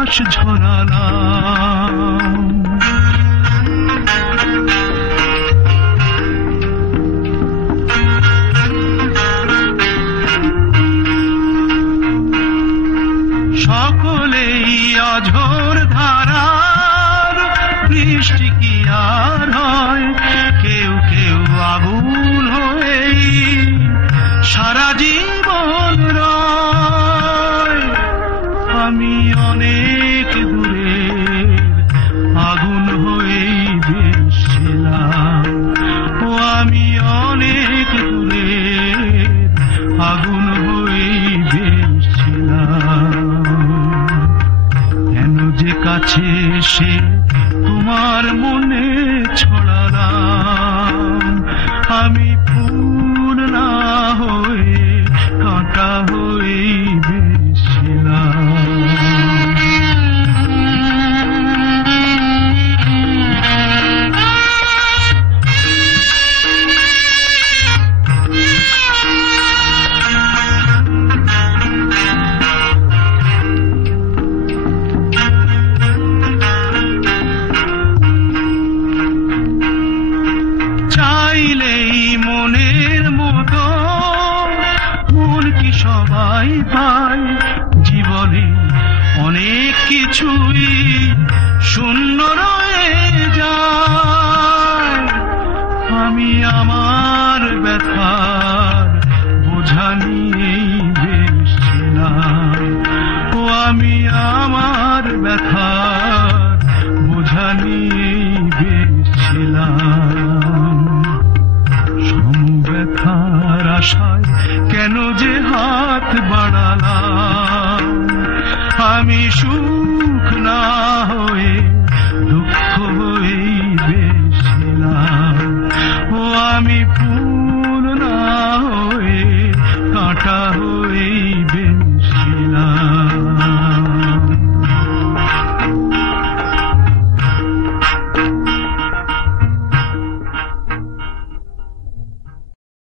বাতাস ঝরালাম। সকলেই অঝোর ধারার বৃষ্টি কি আর হয়, কেউ কেউ আগুন হয়েই সারা জীবন রয়। আমি অনেক দূরের আগুন হয়েই বেশছিলাম, ও আমি অনেক দূরের আগুন হয়েই বেশছিলাম। কেন যে কাছে এসে তোমার মনে ছড়ালাম, আমি ফুল না হয়ে কাঁটা হয়েই বেশছিলাম। চাইলেই মনের মতো মন কি সবাই পায়, জীবনে অনেক কিছুই শূন্য রয়ে যায়। আমি আমার ব্যথার বোঝা নিয়েই বেশছিলাম, ও আমি আমার ব্যথার বোঝা নিয়েই বেশছিলাম। সমব্যথার আশায় কেন যে হাত বাড়ালাম, আমি সুখ না হয়ে দুঃখ হয়েই বেশছিলাম, ও আমি ফুল না হয়ে কাঁটা হয়েই